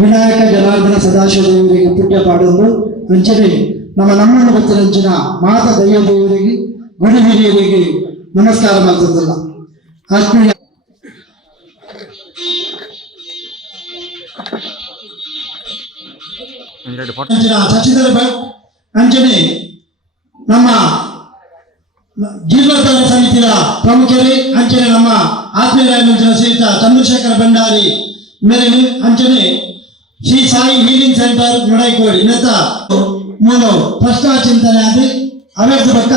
ವಿನಾಯಕ ಜನಾರ್ದನ ಸದಾಶಿವದೇವರಿಗೆ ಪೂಜ್ಯ ಪಾಡಲು ಅಂಚನೆ ನಮ್ಮನ್ನು ಗೊತ್ತಿರಂಚಿನ ಮಾತ ದೈವ ದೇವರಿಗೆ ಗುರು ಹಿರಿಯರಿಗೆ ನಮಸ್ಕಾರ ಮಾಡ್ತದಲ್ಲ ಆತ್ಮೀಯ ಶಶಿಧರ ಅಂಚನೆ ನಮ್ಮ ಜೀರ್ಣೋದ್ಧಾರ ಸಮಿತಿಯ ಪ್ರಮುಖರೇ ಅಂಚನೆ ನಮ್ಮ ಆತ್ಮೀಯ ಶ್ರೀಯುತ ಚಂದ್ರಶೇಖರ ಭಂಡಾರಿ ಮೇರೆ ಅಂಚನೆ ಶ್ರೀ ಸಾಯಿ ಹೀಲಿಂಗ್ ಸೆಂಟರ್ ಮುಡೈಕೋಡಿ ಇನ್ನತ ಮೂರು ಪ್ರಶ್ನಾ ಚಿಂತನೆ ಆದ್ರೆ ಅವ್ಯಕ್ತ ಪಕ್ಕ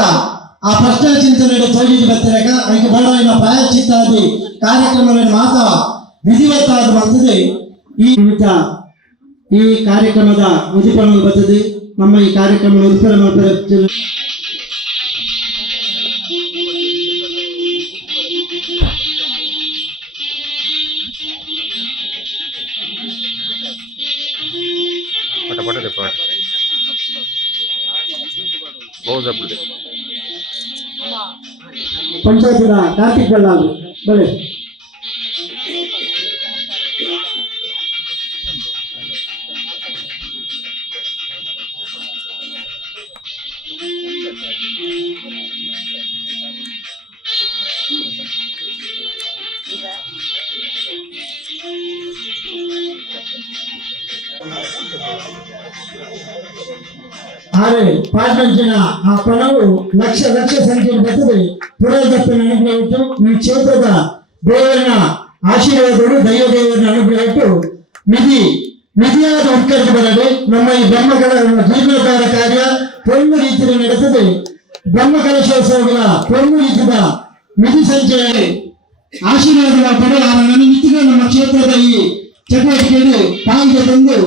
ಆ ಪ್ರಶ್ನಾ ಚಿಂತನೆ ತೋರಿಸಿ ಬರ್ತಿರಕ ಅದಕ್ಕೆ ಬಡವಿನ ಪ್ರಾಯಶ್ಚಿತ್ತಾದಿ ಕಾರ್ಯಕ್ರಮಗಳನ್ನು ಮಾತ್ರ ವಿಧಿವತ್ತಾದ ಬರ್ತದೆ. ಈ ಕಾರ್ಯಕ್ರಮದ ಉದ್ದಿಪನ ಬರ್ತದೆ. ನಮ್ಮ ಈ ಕಾರ್ಯಕ್ರಮದ ಉದ್ದಿಪನ ಪಂಚಾಯತಿನ ಕಾರ್ತಿಕ್ ಬಳ್ಳಾರಿ ಬಳೆ ಪಾಲ್ಪಂಚಿನ ಆ ಪಣವು ಲಕ್ಷ ಸಂಖ್ಯೆಯಲ್ಲಿ ಬರ್ತದೆ. ಪುರೋದಪ್ಪನ ಅನುಗ್ರಹ ಇಟ್ಟು ಈ ಕ್ಷೇತ್ರದ ದೇವರನ್ನ ಆಶೀರ್ವಾದಗಳು ದೈವ ದೇವರನ್ನ ಅನುಗ್ರಹ ಇಟ್ಟು ಮಿತಿಯಾದ ಉತ್ಕರ್ಷ ಬರದೆ ನಮ್ಮ ಈ ಬ್ರಹ್ಮಕಲ ಜೀರ್ಣೋದ್ಧಾರ ಕಾರ್ಯ ಪೂರ್ಣ ರೀತಿಯಲ್ಲಿ ನಡೆಸದೆ. ಬ್ರಹ್ಮಕಲಶೋತ್ಸವಗಳ ಪೂರ್ಣ ರೀತಿಯ ಮಿತಿ ಸಂಚಯ ಆಶೀರ್ವಾದಗಳ ಪಡೆದ ನನ್ನ ಮಿತಿಗೆ ನಮ್ಮ ಕ್ಷೇತ್ರದ ಈ ಚಟುವಟಿಕೆಯಲ್ಲಿ ಪಾಲ್ಗೆ ತಂದು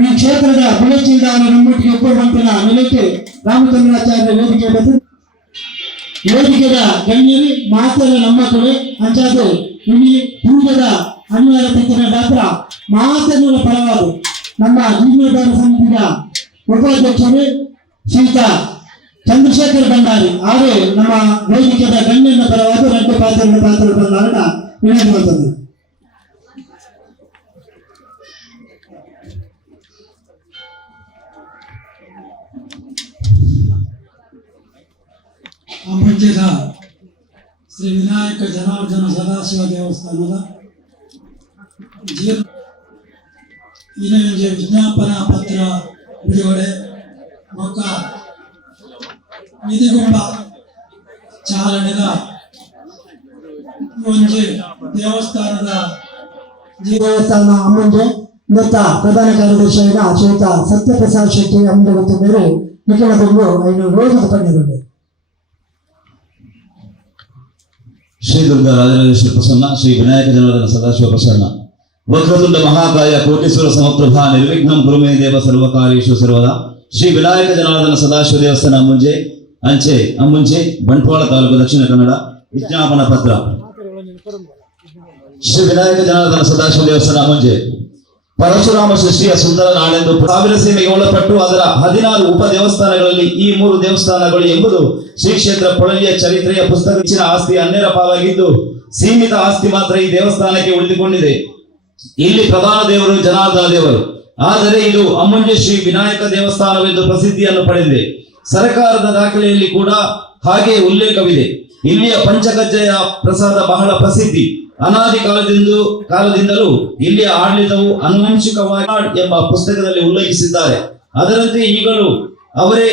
ಈ ಕ್ಷೇತ್ರದ ಪುನಶ್ಚೇತನ ನಮ್ಮೊಟ್ಟಿಗೆ ಒಪ್ಪುವಂತಹ ನೆಲೆಗೆ ರಾಮಚಂದ್ರಾಚಾರ್ಯ ವೇದಿಕೆಯ ಗಣ್ಯರು ಮಾತ್ರ ನಮ್ಮ ಕಡೆ ಅಂಚಾದ ಇಲ್ಲಿ ಪೂಜದ ಅನಿವಾರ್ಯ ಪ್ರತಿನ ಪಾತ್ರ ಮಾತನ್ನ ಪರವಾದ ನಮ್ಮ ಜೀರ್ಣೋದ್ಧಾರ ಸಮಿತಿಯ ಉಪಾಧ್ಯಕ್ಷರು ಶ್ರೀಯುತ ಚಂದ್ರಶೇಖರ ಭಂಡಾರಿ ಅವರೇ ನಮ್ಮ ವೇದಿಕೆಯ ಗಣ್ಯನ ಪರವಾದ ಎರಡು ಪಾತ್ರ ಕಾರಣ ವಿನಂತಿ ಮಾಡ್ತಾರೆ. ಮಂಡ್ಯದ ಶ್ರೀ ವಿನಾಯಕ ಜನಾರ್ದನ ಸದಾಶಿವ ದೇವಸ್ಥಾನದ ಇನ್ನೊಂದು ವಿಜ್ಞಾಪನಾ ಪತ್ರ ಬಿಡುಗಡೆ ಮೊಕ್ಕ ನಿಧಿಗುಂಬ ಚಾಲನೆದ ಒಂದು ದೇವಸ್ಥಾನ ಅಮ್ಮಂಗೆ ಮೃತ ಪ್ರಧಾನ ಕಾರ್ಯದರ್ಶಿಯಾದ ಶ್ರೀಯುತ ಸತ್ಯಪ್ರಸಾದ್ ಶೆಟ್ಟಿ ಅಮ್ಮನ ಗೊತ್ತ ಮೇಲೆ ನಿಖಿಲಗೊಂಡು 500 ರೋಜು ಪಡೆದುಕೊಂಡೆ. ಶ್ರೀ ದುರ್ಗಾ ರಾಜರಾಜೇಶ್ವರ ಪ್ರಸನ್ನ, ಶ್ರೀ ವಿನಾಯಕ ಜನಾರ್ದನ ಸದಾಶಿವ ಪ್ರಸನ್ನ, ವಕ್ರತುಂಡ ಮಹಾಕಾಯ ಕೋಟೀಶ್ವರ ಸಮಪ್ರಭಾ ನಿರ್ವಿಘ್ನಂ ಗುರುಮೇ ದೇವ ಸರ್ವಕಾರ್ಯೇಷು ಸರ್ವದಾ. ಶ್ರೀ ವಿನಾಯಕ ಜನಾರ್ದನ ಸದಾಶಿವ ದೇವಸ್ಥಾನ ಅಮ್ಮುಂಜೆ ಬಂಟ್ವಾಳ ತಾಲೂಕು ದಕ್ಷಿಣ ಕನ್ನಡ. ವಿಜ್ಞಾಪನಾ ಪತ್ರ. ಶ್ರೀ ವಿನಾಯಕ ಜನಾರ್ದನ ಸದಾಶಿವ ದೇವಸ್ಥಾನ ಅಮ್ಮುಂಜೆ ಪರಶುರಾಮ ಸೃಷ್ಟಿಯ ಸುಂದರ ನಾಡೆಂದು 1000 ಸೀಮೆಗೆ ಒಳಪಟ್ಟು ಅದರ 16 ಉಪ ದೇವಸ್ಥಾನಗಳಲ್ಲಿ ಈ 3 ದೇವಸ್ಥಾನಗಳು ಎಂಬುದು ಶ್ರೀ ಕ್ಷೇತ್ರ ಪೊಳಲಿಯ ಚರಿತ್ರೆಯ ಪುಸ್ತಕ. ಹೆಚ್ಚಿನ ಆಸ್ತಿ ಅನ್ಯರ ಪಾಲಾಗಿದ್ದು ಸೀಮಿತ ಆಸ್ತಿ ಮಾತ್ರ ಈ ದೇವಸ್ಥಾನಕ್ಕೆ ಉಳಿದುಕೊಂಡಿದೆ. ಇಲ್ಲಿ ಪ್ರಧಾನ ದೇವರು ಜನಾರ್ದನ ದೇವರು, ಆದರೆ ಇದು ಅಮ್ಮುಂಜೆ ಶ್ರೀ ವಿನಾಯಕ ದೇವಸ್ಥಾನವೆಂದು ಪ್ರಸಿದ್ಧಿಯನ್ನು ಪಡೆದಿದೆ. ಸರ್ಕಾರದ ದಾಖಲೆಯಲ್ಲಿ ಕೂಡ ಹಾಗೆ ಉಲ್ಲೇಖವಿದೆ. ಇಲ್ಲಿಯ ಪಂಚಗಜ್ಜೆಯ ಪ್ರಸಾದ ಬಹಳ ಪ್ರಸಿದ್ಧಿ. ಅನಾದಿ ಕಾಲದಿಂದಲೂ ಇಲ್ಲಿಯ ಆಡಳಿತವು ಆನುವಂಶಿಕವಾಗಿ ಎಂಬ ಪುಸ್ತಕದಲ್ಲಿ ಉಲ್ಲೇಖಿಸಿದ್ದಾರೆ. ಅದರಂತೆ ಈಗಲೂ ಅವರೇ